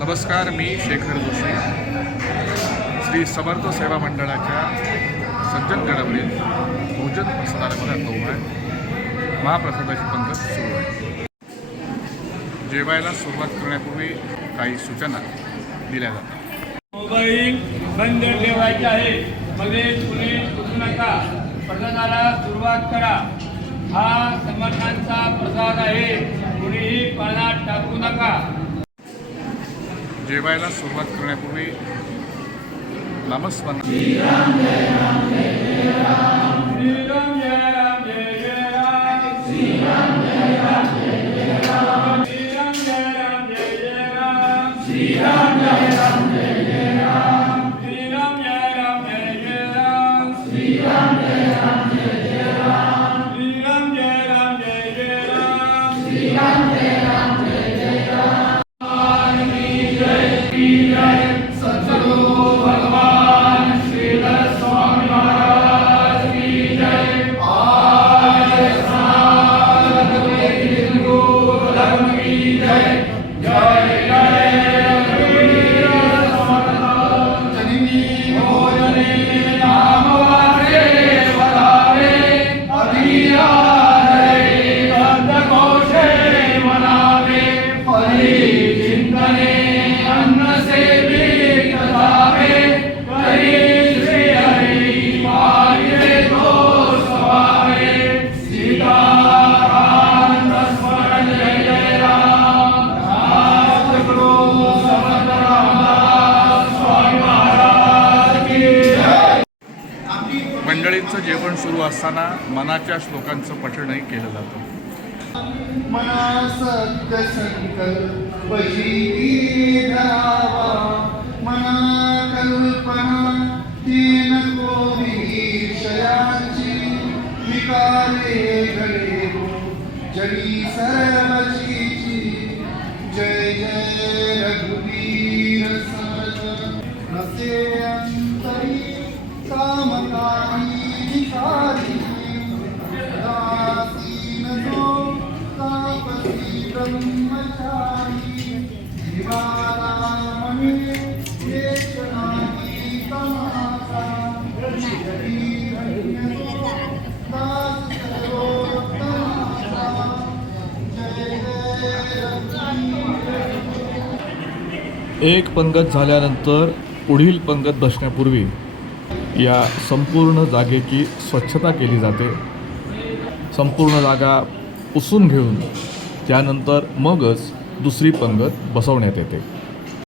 नमस्कार, मी शेखर जोशी. श्री समर्थ सेवा मंडळाच्या सज्जनगडावरील भोजन प्रसादालयामध्ये आता उभा आहे. महाप्रसादाची पंगत सुरू आहे. जेवायला सुरुवात करण्यापूर्वी काही सूचना दिल्या जातात. मोबाईल बंद ठेवायचे आहे. मध्ये कुणी उठू नका. प्रसादाला सुरुवात करा. हा समर्थांचा प्रसाद आहे. कुणीही पाण्यात टाकू नका. जेवायला सुरुवात करण्यापूर्वी नामस्मरण. श्रीराम जय राम जय राम. श्रीराम जय राम जय राम. श्रीराम जय राम जय राम. श्रीराम जय राम जय राम. श्रीराम जय राम जय राम. श्रीराम जय राम जय राम. श्रीराम जय राम जय राम. श्रीराम जय राम जय राम. श्रीराम जय राम जय राम. सद्गुरु भगवान श्री स्वामी महाराज की जय. हिंदू धर्म की जय. जय जय रघुवीर समर्थ. जनिमी भोजने नामवाचे वदावे. अधीरा हरे अर्थकोशे मनावे. हरि चिंतने अन्न से मंडळींचं जेवण सुरू असताना मनाच्या श्लोकांचं पठणही केलं जातं. मना सत्य संकल्प जीवी धरावा. मना कल्पना तीन कोवी विषयांची. विकारे घडे जनी सर्वचीची. जय जय रघुवीर समर्थ. नसे अंतरी कामकारी भिकारी. दासीन जो तापसी ब्रह्मचारी. दिवारामणे येचनानी तमासा. दास सर्वोत्तमाचा. जय जय रघुवीर. एक पंगत झाल्यानंतर पुढील पंगत बसण्यापूर्वी या संपूर्ण जागेची स्वच्छता केली जाते. संपूर्ण जागा पुसून घेऊन त्यानंतर मगच दुसरी पंगत बसवण्यात येते.